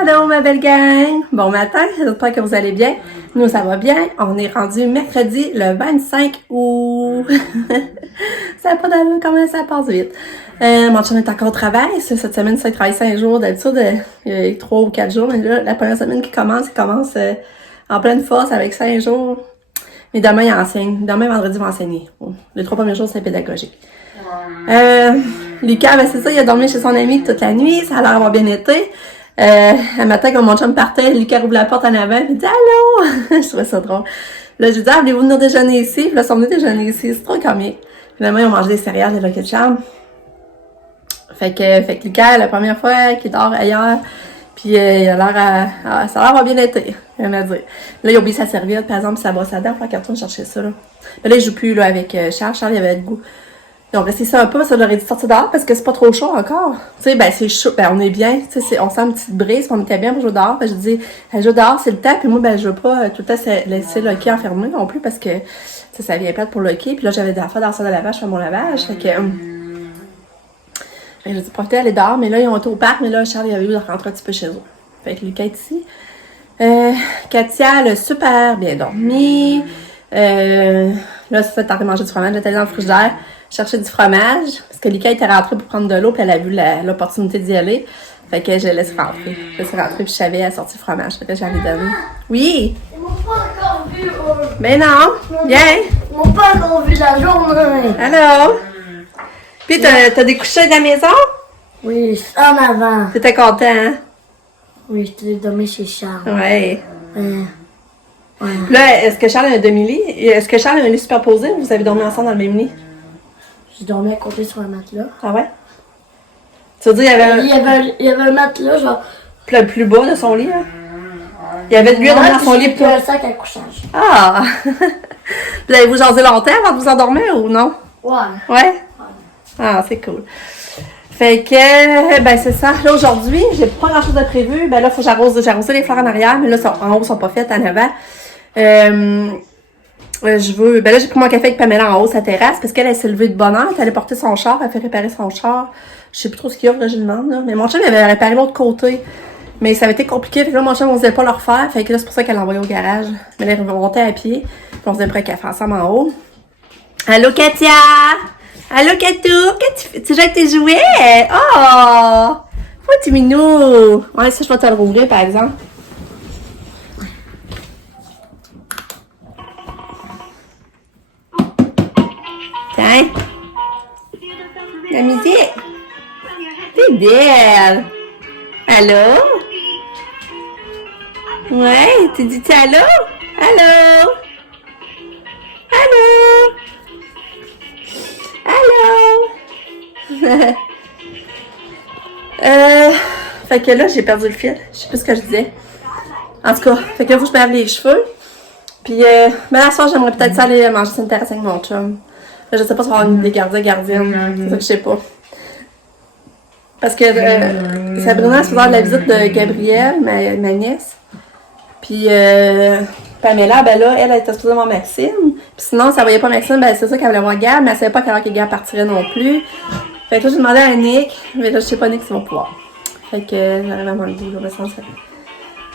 Allô ma belle gang! Bon matin, j'espère que vous allez bien. Nous, ça va bien. On est rendu mercredi le 25 août. Ça n'a pas d'allure comment ça passe vite. Mon chum est encore au travail. Cette semaine, ça travaille 5 jours. D'habitude, il y a 3 ou 4 jours. Mais là, la première semaine qui commence, il commence en pleine force avec 5 jours. Mais demain, il enseigne. Demain, vendredi, il va enseigner. Bon, les 3 premiers jours, c'est pédagogique. Lucas, ben c'est ça, il a dormi chez son ami toute la nuit. Ça a l'air d'avoir bien été. Un matin, quand mon chum partait, Lucas ouvre la porte en avant, il dit « Allô! » Je trouvais ça drôle. Là, j'ai dit « Ah, voulez-vous venir déjeuner ici? » Puis là, ils sont venus déjeuner ici. C'est trop comique. Finalement, ils ont mangé des céréales de Lucky Charms. Fait que Lucas, la première fois qu'il dort ailleurs, puis il a l'air ça a l'air d'avoir bien été, rien à dire. Là, il a oublié sa serviette, par exemple, sa brosse à dents, il faut qu'il retourne chercher ça, là. Là, il joue plus, là, avec Charles. Charles, il avait le goût. Donc, c'est ça un peu, ça l'aurait dit sortir dehors parce que c'est pas trop chaud encore. Tu sais, ben, c'est chaud, ben, on est bien, tu sais, on sent une petite brise, on était bien pour jouer dehors. Ben, je dis, jouer dehors, c'est le temps, puis moi, ben, je veux pas tout le temps laisser Lucky enfermé non plus parce que, tu sais, ça vient plate pour Lucky. Puis là, j'avais des affaires dans la salle de lavage, je fais mon lavage. Fait que, j'ai dit, profitez d'aller dehors, mais là, ils ont été au parc, mais là, Charles, il avait eu de rentrer un petit peu chez eux. Fait que Lucas est ici. Katia, elle a super bien dormi. Là, c'est ça, t'as manger du fromage, j'étais dans le frigidaire. Chercher du fromage, parce que Lucas était rentrée pour prendre de l'eau, puis elle a vu l'opportunité d'y aller. Fait que je laisse rentrer. Je laisse rentrer, puis je savais à sortir du fromage. Fait que j'allais donner. Oui! Ils m'ont pas encore vu. Mais non! Viens! Ils m'ont pas encore vu la journée. Allô? Puis t'as découché de la maison? Oui, en avant. T'étais content, hein? Oui, je t'ai dormi chez Charles. Ouais. Ouais. Puis là, est-ce que Charles a un demi-lit? Est-ce que Charles a un lit superposé ou vous avez dormi ensemble dans le même lit? J'ai dormi à côté sur un matelas. Ah ouais? Tu veux dire, Il y avait un matelas, genre. le plus bas de son lit, là? Il y avait lui à dormir dans son lit. Puis un sac à couchage. Ah! Puis avez-vous jasé longtemps avant de vous endormir ou non? Ouais. Ouais? Ah, c'est cool. Fait que, ben c'est ça. Là, aujourd'hui, j'ai pas grand-chose de prévu. Ben là, faut que j'arrose. J'ai arrosé les fleurs en arrière, mais là, en haut, sont pas faites, en avant. Ben là, j'ai pris mon café avec Pamela en haut, sa terrasse, parce qu'elle s'est levée de bonne heure. Elle est allée porter son char, elle fait réparer son char. Je sais plus trop ce qu'il y a, là, je demande, là. Mais mon chum, il avait réparé l'autre côté. Mais ça avait été compliqué, fait que là, mon chum, on faisait pas le refaire. Fait que là, c'est pour ça qu'elle l'a envoyé au garage. Mais là, elle remontait à pied. Puis on faisait un café ensemble en haut. Allô, Katia! Allô, Katou! Qu'est-ce que tu joues avec tes jouets? Oh! Oh, tu minou! Ouais, ça, je vais te le rouvrir, par exemple. Tiens! La musique! T'es belle! Allô? Ouais, tu dis-tu allô? Allô? Allô? Allô? Fait que là, j'ai perdu le fil. Je sais plus ce que je disais. En tout cas, fait que là, faut que je me lave les cheveux. Puis, ben, la soir, j'aimerais peut-être ça aller manger sur une terrasse avec mon chum. Là, je sais pas si on va avoir des gardiens. C'est ça que je sais pas. Parce que Sabrina se faisait de la visite de Gabrielle, ma nièce. Puis Pamela, ben là, elle était supposée voir Maxime. Puis sinon, si elle voyait pas Maxime, ben c'est ça qu'elle voulait voir Gab, mais elle savait pas à quelle heure que Gab partirait non plus. Fait que là, j'ai demandé à Nick, mais là, je sais pas Nick s'il va pouvoir. Fait que j'aurais vraiment le goût, je me sens ça.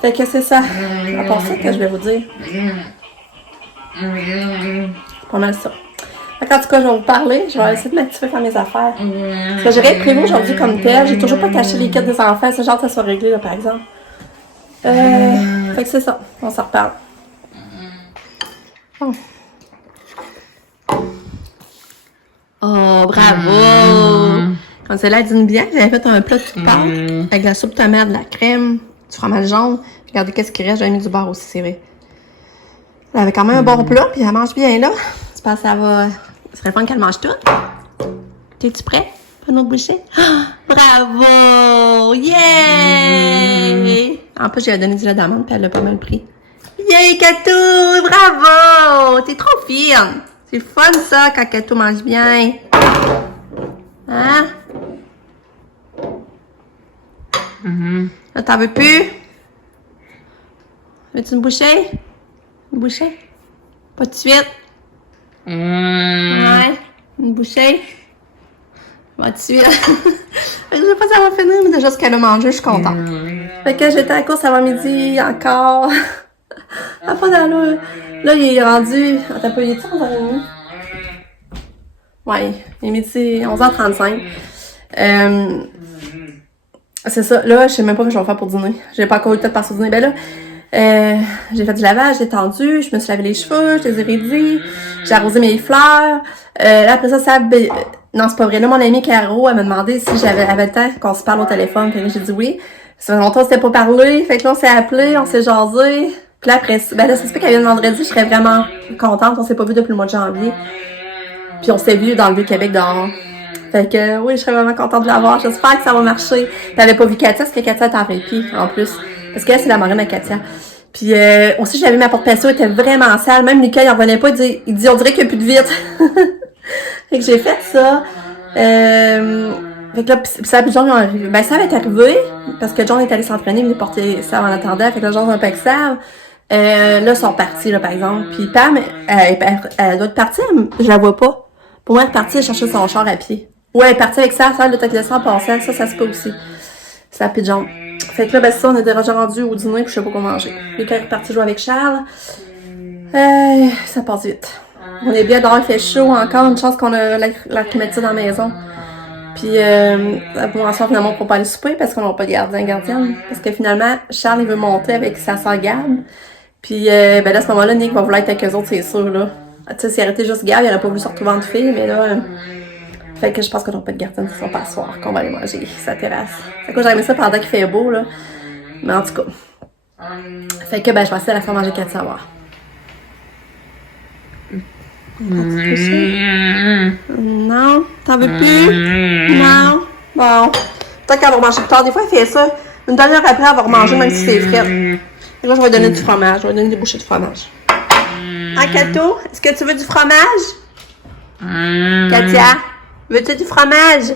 Fait que c'est ça. À part ça que je vais vous dire. Pas mal ça. Fait qu'en tout cas, je vais vous parler. Je vais essayer de m'activer faire mes affaires. Parce que j'ai rien prévu aujourd'hui comme tel. J'ai toujours pas caché les quêtes des enfants. C'est genre que ça soit réglé, là, par exemple. Fait que c'est ça. On s'en reparle. Oh. Oh, bravo! Quand c'est là, dîne bien, j'avais fait un plat de toute pâte avec de la soupe tomate, de la crème, du fromage jaune. Regardez qu'est-ce qui reste. J'avais mis du beurre aussi, c'est vrai. Elle avait quand même un bon plat, puis elle mange bien là. Tu penses que ça va... Ce serait fun qu'elle mange tout? T'es-tu prêt? Pour une autre bouchée? Oh, bravo! Yay! En plus, j'ai donné du lait d'amande, puis elle l'a pas mal pris. Yay, Katou! Bravo! T'es trop fine! C'est fun, ça, quand Katou mange bien. Hein? Là, t'en veux plus? Veux-tu une bouchée? Une bouchée? Pas de suite? Ouais. Une bouchée? Bon, tu suis là. Je sais pas si ça va finir, mais déjà ce qu'elle a mangé, je suis contente. Fait que j'étais à la course avant midi encore. Ah, pas d'allure. Là, il est rendu. Attends pas, il est 11h30? Ouais, il est midi 11h35. C'est ça. Là, je sais même pas ce que je vais faire pour dîner. J'ai pas encore eu le temps de passer au dîner. Ben là, j'ai fait du lavage, j'ai tendu, je me suis lavé les cheveux, je les ai raidis, j'ai arrosé mes fleurs. Là, après ça, non, c'est pas vrai. Là, mon amie Caro, elle m'a demandé si j'avais le temps qu'on se parle au téléphone. Puis j'ai dit oui. Ça fait longtemps qu'on s'était pas parlé. Fait que là, on s'est appelé, on s'est jasé. Puis là, après, ben là, ça se fait qu'elle vient de vendredi, je serais vraiment contente. On s'est pas vu depuis le mois de janvier. Puis on s'est vu dans le Vieux-Québec dehors. Fait que oui, je serais vraiment contente de l'avoir. J'espère que ça va marcher. Puis elle avait pas vu Katia, parce que Katia est en répit, en plus. Parce qu'elle, c'est la marraine à Katia. Puis aussi, j'avais ma porte-patio, elle était vraiment sale. Même Lucas, il revenait pas, il dit on dirait qu'il n'y a plus de vitre. Fait que j'ai fait ça. Fait que là, pis ça, puis John, ils ont arrivé. Ben, ça va être arrivé, parce que John est allé s'entraîner, il est porté ça en attendant. Fait que là, John, un peu que ça. Là, ils sont partis, là, par exemple. Puis Pam, elle doit être partie, je la vois pas. Pour moi, elle est partie chercher son char à pied. Ouais, elle est partie avec ça, elle doit être laissée en passant. Ça se peut aussi. C'est la pigeon. Fait que là, ben, ça, on est déjà rendu au dîner, puis je sais pas quoi manger. Lucas est reparti jouer avec Charles. Ça passe vite. On est bien dehors, il fait chaud encore. Une chance qu'on a la climatisée dans la maison. Puis, pour en soir, finalement, pour pas aller souper parce qu'on n'a pas de gardienne. Parce que finalement, Charles, il veut monter avec sa soeur Gab. Puis, ben là, à ce moment-là, Nick va vouloir être avec eux autres, c'est sûr, là. Tu sais, s'il arrêtait juste Gab, il aurait pas voulu se retrouver entre filles, mais là, fait que je pense qu'on n'a pas de gardienne, ce sera pas ce soir qu'on va aller manger sa terrasse. C'est quoi, j'aimais ça pendant qu'il fait beau, là. Mais en tout cas. Fait que, ben, je vais essayer de la faire manger Katia à voir. Non, t'en veux plus? Non. Bon. Peut-être qu'elle va manger plus tard. Des fois, elle fait ça. Une demi-heure après, elle va remanger, même si c'est frais. Et là, je vais lui donner du fromage. Je vais lui donner des bouchées de fromage. Hein, Kato? Est-ce que tu veux du fromage? Katia? Veux-tu du fromage?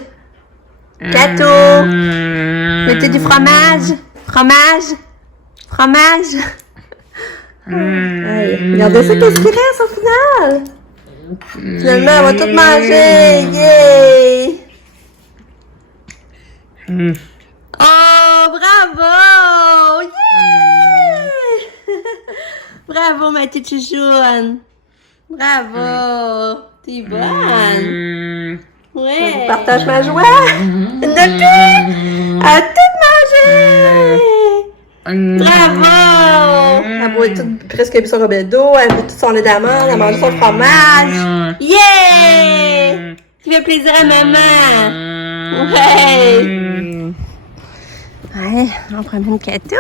Kato? Veux-tu du fromage? Fromage? Fromage? Hey, regardez ça, qu'est-ce qu'il reste au final? Finalement, on va tout manger! Yay! Oh, bravo! Yeah! Bravo, ma petite chouchoune! Bravo! T'es bonne! Ouais! Je partage ma joie! Depuis! À tout manger! Bravo! Elle boit presque bu son gobelet d'eau, elle a bu tout son lait d'amande, elle a mangé son fromage. Yeah! Tu fais plaisir à maman! Ouais! Ouais, on promène Kato.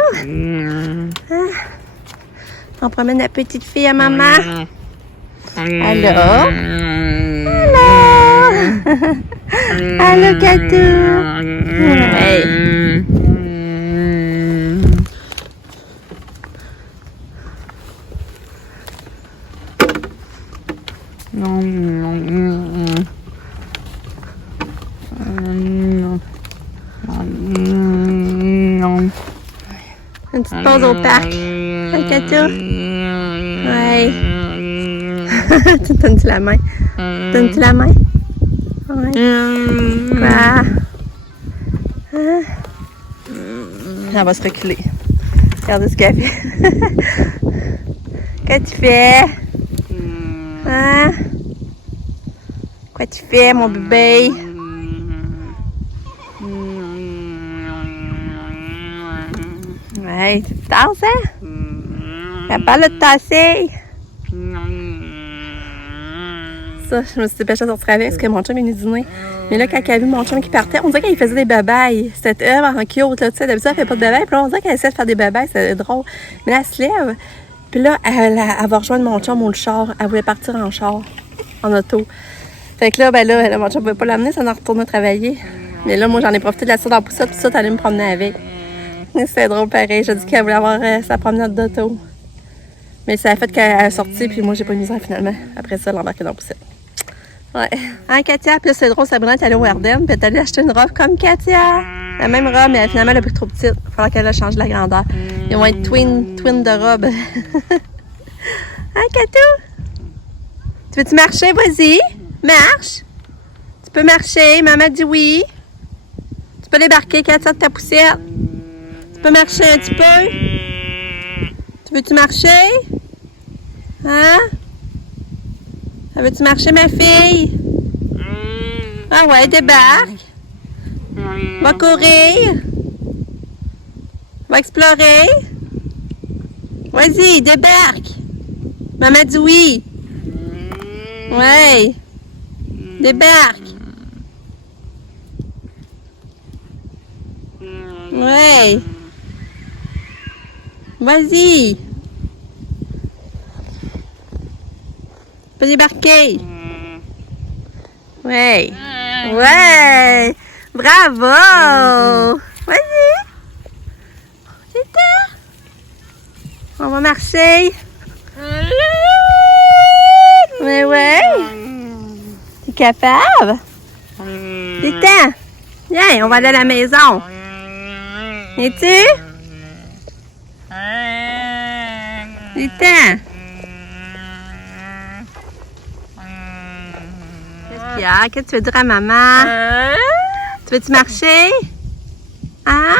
On promène la petite fille à maman. Allô? Allô? Allô, Kato? Ouais! Une petite pause au parc. Hein, Kato? Ouais. Tu donnes-tu la main? Donnes-tu la main? Ouais. Quoi? Hein? Elle va se reculer. Regardez ce qu'elle fait. Qu'est-ce que tu fais? Hein? Quoi tu fais, mon bébé? Ouais, tu te tasses, hein? T'as pas le tasser? Ça, je me suis dépêchée de sortir avec parce que mon chum est venu dîner. Mais là, quand elle a vu mon chum qui partait, on dirait qu'elle faisait des babayes. C'était vraiment cute, là, tu sais. D'habitude, elle fait pas de babayes. Puis là, on dirait qu'elle essaie de faire des babayes, c'est drôle. Mais là, elle se lève. Puis là, elle va rejoindre mon chum au char. Elle voulait partir en char, en auto. Fait que là, ben là, mon chum ne pouvait pas l'amener, ça en retourné travailler. Mais là, moi, j'en ai profité de la sortie dans la poussette, puis ça, t'allais me promener avec. C'était drôle pareil. J'ai dit qu'elle voulait avoir sa promenade d'auto. Mais ça a fait qu'elle est sortie, puis moi, j'ai pas eu misère finalement. Après ça, elle embarqué dans la poussette. Ouais. Hein, Katia? Puis là, c'est drôle, Sabrina est allée au Ardennes, puis elle est allée acheter une robe comme Katia. La même robe, mais finalement, elle a pris trop petite. Il va falloir qu'elle a changé la grandeur. Ils vont être twin de robe. Hein, Katou? Tu veux-tu marcher? Vas-y. Marche. Tu peux marcher. Maman dit oui. Tu peux débarquer, Katia, de ta poussette. Tu peux marcher un petit peu. Tu veux-tu marcher? Hein? Veux-tu marcher, ma fille? Ah ouais, débarque. Va courir. Va explorer. Vas-y, débarque. Maman dit oui. Ouais. Débarque. Ouais. Vas-y. Tu peux débarquer. Ouais. Ouais. Bravo. Vas-y. C'était. On va marcher. Ouais, ouais. T'es capable? C'était. Viens, on va aller à la maison. Es-tu? C'était. Qu'est-ce que tu veux dire à maman? Tu veux-tu marcher? Hein?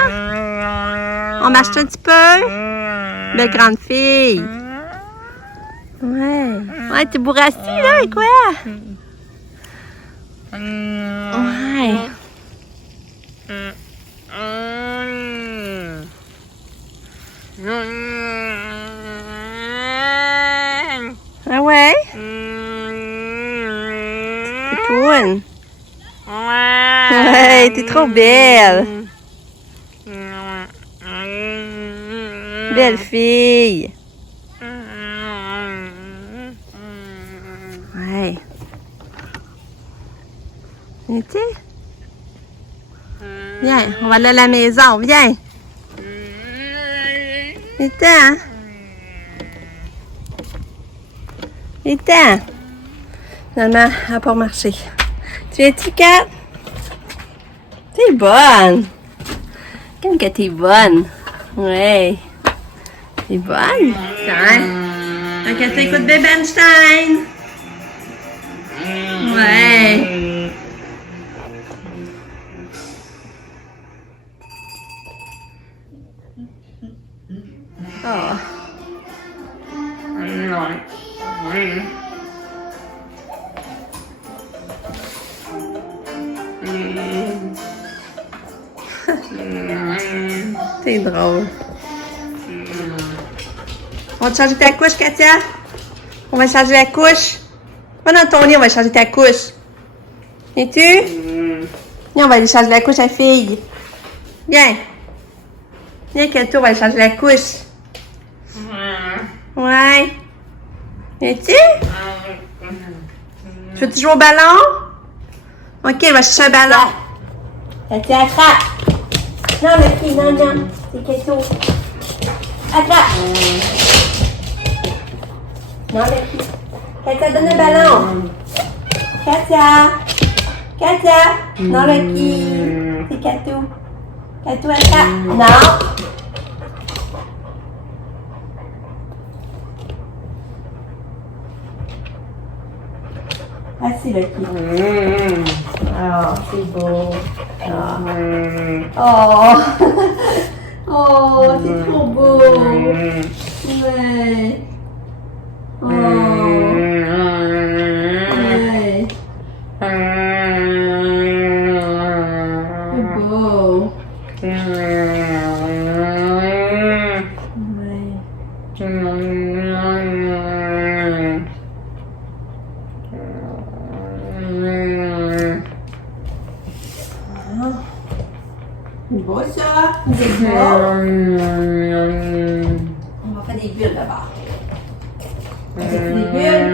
On marche un petit peu? Belle grande fille. Ouais. Ouais, t'es bourrassie, là, et quoi? Ouais. Ah ouais? C'est cool. Ouais, t'es trop belle. Belle fille. Ouais. Viens-tu? Viens, on va aller à la maison. Viens. Viens-tu, hein? Viens-tu? Finalement, elle n'a pas marché. Tu viens-tu, Kat? T'es bonne. Comme que t'es bonne. Ouais. T'es bonne. Hein? Quand t'écoutes Baby Einstein. Ouais. Oh. C'est drôle. On va te changer ta couche, Katia? On va changer la couche. Va dans ton lit, on va changer ta couche. Viens-tu? Viens, on va aller changer la couche à fille. Viens. Viens, Katia, on va aller changer la couche. Ouais. Viens-tu? Tu veux-tu jouer au ballon? Ok, on va chercher un ballon. Katia, attrape. Non, mais fille, non, non. C'est Katia. Attrape. Non, mais fille. Katia, donne un ballon. Katia. Katia. Non, le qui. C'est Katou. Katou, attrape. Non. Ah, c'est le qui. Oh, c'est beau. Oh. Oh, c'est trop beau. Ouais. Oh. Ouais. C'est beau. C'est beau ça. C'est beau. On va faire des bulles d'abord. On va faire des bulles.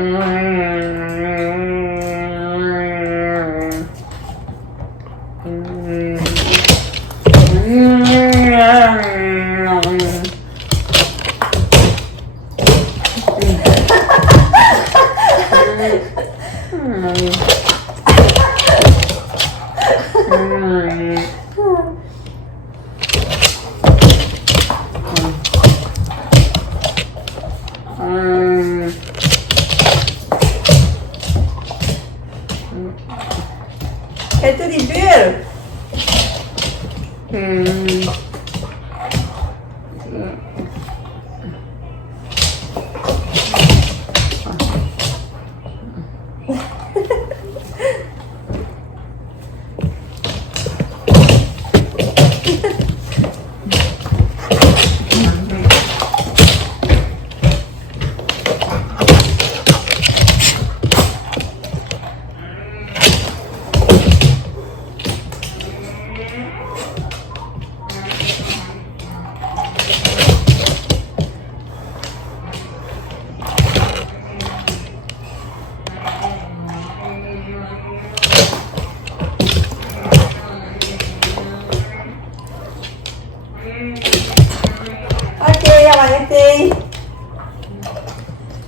arrêtez!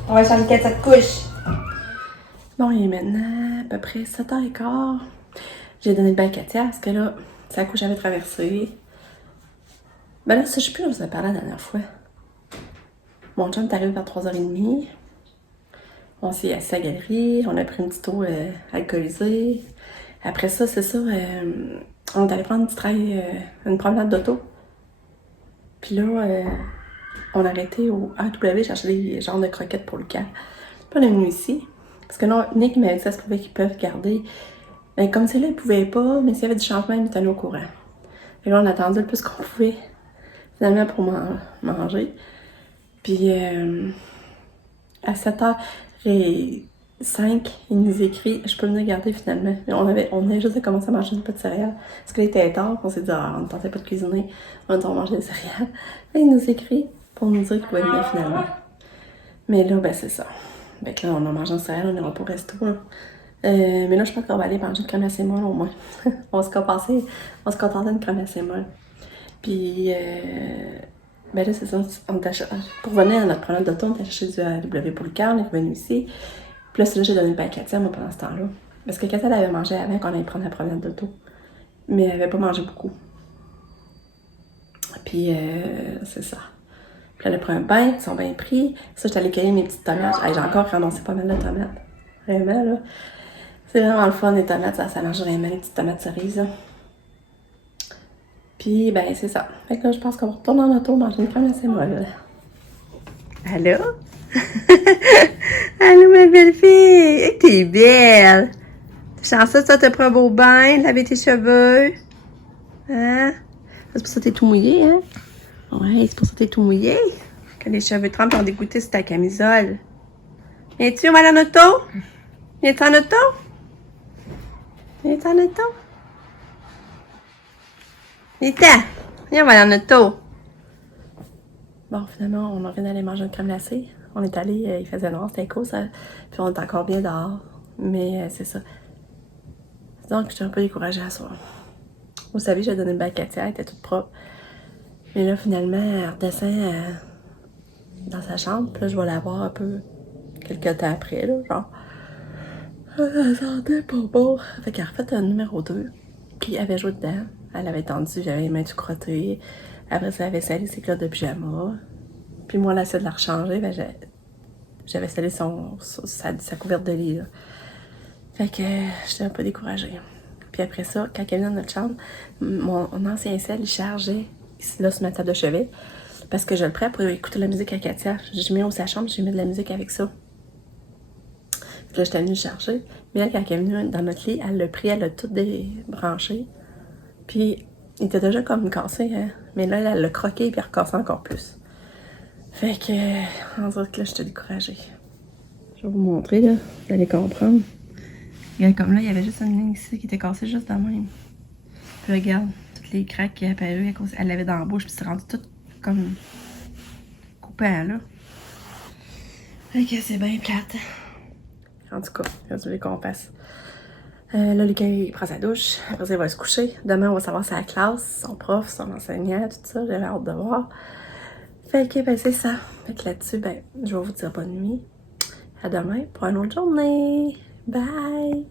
On va changer de cette couche. Bon, il est maintenant à peu près 7h15. J'ai donné le bain à Katia parce que là, c'est la couche que j'avais traversée. Ben là, ça, je sais plus, je vous ai parlé la dernière fois. Mon chum est arrivé vers 3h30. On s'est assis à la galerie, on a pris une petite eau alcoolisée. Après ça, c'est ça, on est allé prendre une promenade d'auto. Puis là, on a arrêté au AW chercher des genres de croquettes pour Lucas. Puis on est venu ici. Parce que là, Nick m'avait dit que ça se trouvait qu'ils peuvent garder. Mais comme c'est là, ils pouvaient pas, mais s'il y avait du changement, ils me tenaient au courant. Et là, on attendait le plus qu'on pouvait, finalement, pour manger. Puis, à 7h05, il nous écrit « Je peux venir garder finalement. » On avait juste commencé à manger un peu de céréales. Parce qu'il était tard, on s'est dit on ne tentait pas de cuisiner, on a manger des céréales. Et il nous écrit pour nous dire qu'il pouvait venir finalement. Mais là, ben c'est ça. Fait que là, on a mangé un céréales, on ira pas au resto. Hein. Mais là, je pense qu'on va aller manger une crème assez molle au moins. on se contentait d'une crème assez molle. Puis, ben là, c'est ça. Pour venir à notre promenade d'auto, on était chercher du AW pour le cœur, on est revenu ici. Puis là, c'est là que j'ai donné le bain à Katia, moi, pendant ce temps-là. Parce que Katia, elle avait mangé avant qu'on aille prendre la promenade d'auto. Mais elle avait pas mangé beaucoup. Puis, c'est ça. Puis elle a pris un bain, ils sont bien pris. Ça, j'étais allée cueillir mes petites tomates. J'ai encore renoncé pas mal de tomates. Vraiment, là. C'est vraiment le fun, les tomates, ça marche vraiment, les petites tomates cerises, là. Puis, ben, c'est ça. Fait que là, je pense qu'on va retourner en auto manger une crème assez molle. Allô? Allô, ma belle fille! T'es belle! T'es chanceuse, toi, t'as pris un beau bain, laver tes cheveux. Hein? C'est pour ça que t'es tout mouillé, hein? Ouais, c'est pour ça que t'es tout mouillé. Que les cheveux trempent ont dégoûté sur ta camisole. Viens-tu, on va aller en auto? Viens-tu en auto? Viens-tu en auto? Viens-t'en! Viens, on va aller en auto. Bon, finalement, on a vient d'aller manger une crème glacée. On est allé, il faisait noir, c'était cool, ça. Puis on est encore bien dehors. Mais c'est ça. Donc, j'étais un peu découragée à soir. Vous savez, j'ai donné le bain à Katia, elle était toute propre. Mais là, finalement, elle redescend dans sa chambre. Puis là, je vais la voir un peu quelques temps après, là, genre. Elle sentait pas bon. Fait qu'elle a refait un numéro 2. Puis elle avait joué dedans. Elle avait tendu, j'avais les mains tout crottées. Après ça, elle avait salé ses clottes de pyjama. Puis moi, là, c'est de la rechanger. Ben, j'avais salé sa couverte de lit, là. Fait que j'étais un peu découragée. Puis après ça, quand elle est venue dans notre chambre, mon ancien sel, il chargeait ici, là, sur ma table de chevet. Parce que je le prends pour écouter la musique à Katia. J'ai mis au sa chambre, j'ai mis de la musique avec ça. Puis là, j'étais venue le charger. Mais elle, quand elle est venue dans notre lit, elle l'a pris, elle l'a tout débranché. Puis, il était déjà comme cassé, hein. Mais là, elle l'a croqué et puis elle a recassé encore plus. Fait que, on dirait que là, j'étais découragée. Je vais vous montrer, là. Vous allez comprendre. Regarde, comme là, il y avait juste une ligne ici qui était cassée juste de même. Puis regarde, toutes les craques qui apparues à cause... Elle l'avait dans la bouche, puis c'est rendu tout comme coupant, là. Fait que c'est bien plate. En tout cas, quand tu veux qu'on passe. Là, Lucas, il prend sa douche. Après ça, il va se coucher. Demain, on va savoir sa classe, son prof, son enseignant, tout ça. J'avais hâte de voir. Fait que, ben, c'est ça. Fait que là-dessus, ben, je vais vous dire bonne nuit. À demain pour une autre journée. Bye!